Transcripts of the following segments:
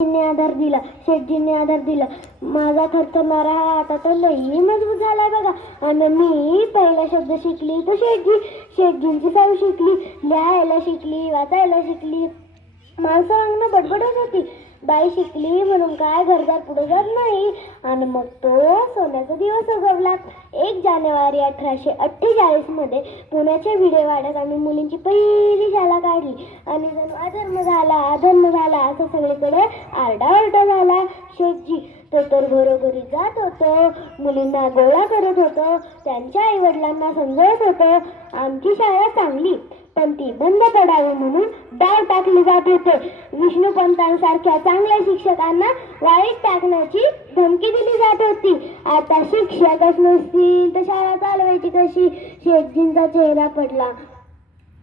शेठजींनी आधार दिला, शेठजींनी आधार दिला. माझा थरथरणारा हात आता लई मजबूत झालाय बघा. आणि मी पहिला शब्द शिकली तर शेठजींची साव शिकली, लिहायला शिकली, वाचायला शिकली. माणसं अंगण बडबडत होती, बाई शिकली म्हणून काय घरदार पुढे जात नाही. आणि मग तो सोन्याचा दिवस उगवला. 1 जानेवारी 1848 मध्ये पुण्याच्या भिडेवाड्यात आम्ही मुलींची पहिली शाळा काढली. आणि जणू अधर्म झाला असं सगळीकडे आरडाओरडा झाला. शेठजी तर घरोघरी जात होतो, मुलींना गोळा करत होतो, त्यांच्या आई वडिलांना समजवत होतो. आमची शाळा चांगली पण ती बंद पडावी म्हणून डाव टाकले जात होते. विष्णुपंतांसारख्या चांगल्या शिक्षकांना वाळीत टाकण्याची धमकी दिली जात होती. आता शिक्षकच नसतील तर शाळा चालवायची कशी? शेठजींचा चेहरा पडला.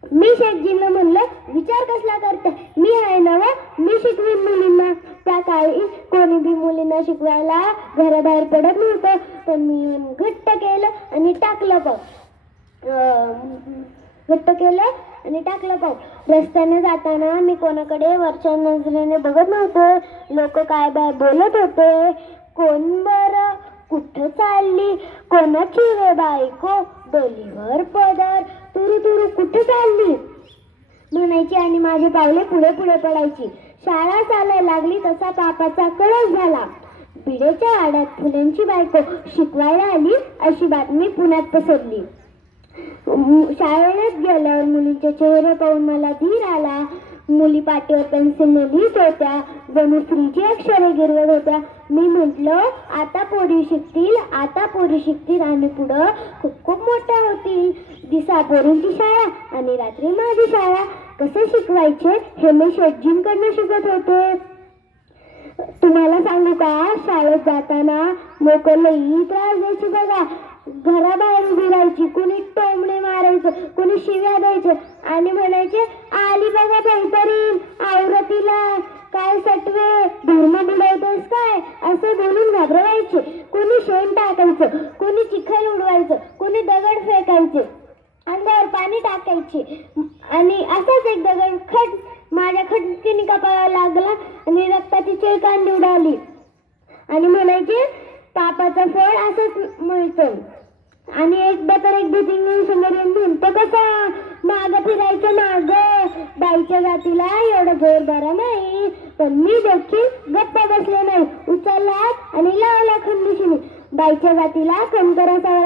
मी शेठजींना म्हणलं, विचार कसला करते? मी आहे ना, मी शिकवीन मुलींना. त्या काळी कोणी बी मुलींना शिकवायला घराबाहेर पडत नव्हतं, पण मी घट्ट केलं आणि टाकलं पाऊल. रस्त्याने जाताना मी कोणाकडे वरच्या नजरेने बघत नव्हतं. लोक काय बाय बोलत होते, कोण बरं, कुठं चालली, कोणाची रे बायको, डोलीवर पदर, तुरु तुरु कुठं चालली म्हणायची आणि माझी पावले पुढे पुढे पडायची. शाळा चालायला लागली तसा पापाचा कळस झाला. भिडेच्या वाड्यात फुलेंची बायको शिकवायला आली अशी बातमी पुण्यात पसरली. शाळेत गेल्यावर मुलींचे चेहरे पाहून मला धीर आला. मुली पाटीवर पेन्सिलने लिहित होत्या, जणू स्त्रीची अक्षरे गिरवत होत्या. मी म्हटलं, आता पोरी शिकतील आणि पुढं खूप खूप मोठ्या होतील. दिसा पोरींची शाळा आणि रात्री माझी शाळा. कसे शिकवायचे हे मी शेठजींकडनं शिकत होते. तुम्हाला सांगू का, शाळेत जाताना लोक लई त्रास द्यायची बघा. घराबाहेर उभी राहायची, कोणी टोमणे मारायचं, कोणी शिव्या द्यायचे आणि म्हणायचे, आली बघा काहीतरी आवरतीला, काय सटवे, धर्म बुडवतोस काय, असे बोलून घाबरवायचे. कोणी शेण टाकायचं, कोणी चिखल उडवायचं, कोणी दगड फेकायचे, अंगावर पाणी टाकायचे. आणि असाच एक दगड माझ्या खटकीने कपाळाला लागला आणि रक्ताची चिळकांडी उडाली. आणि म्हणायचे, पापाचं फळ असंच मिळतं. आणि एकदा तर एक भीती समोर येऊन म्हणतो, कसा मागं फिरायचं बाईच्या जातीला एवढा जोर बरा नाही. पण मी देखील गप्प बसले नाही, उचलला आणि लावला खंडीशीने. बाईच्या जातीला कमकर असा